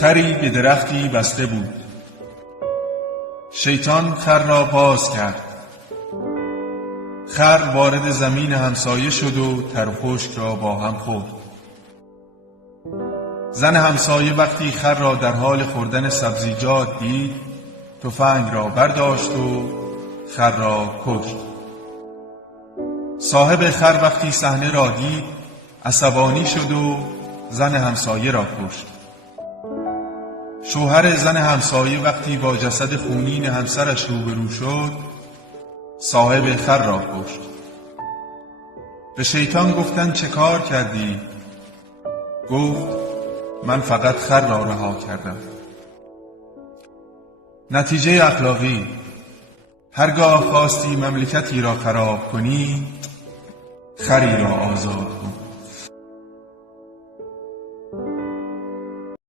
خری به درختی بسته بود. شیطان خر را باز کرد. خر وارد زمین همسایه شد و تر و خشک را با هم خورد. زن همسایه وقتی خر را در حال خوردن سبزیجات دید، تفنگ را برداشت و خر را کشت. صاحب خر وقتی صحنه را دید، عصبانی شد و زن همسایه را کشت. شوهر زن همسایه وقتی با جسد خونین همسرش روبرو شد، صاحب خر را کشت. به شیطان گفتند چه کار کردی؟ گفت من فقط خر را رها کردم. نتیجه اخلاقی: هرگاه خواستی مملکتی را خراب کنی، خری را آزاد کن.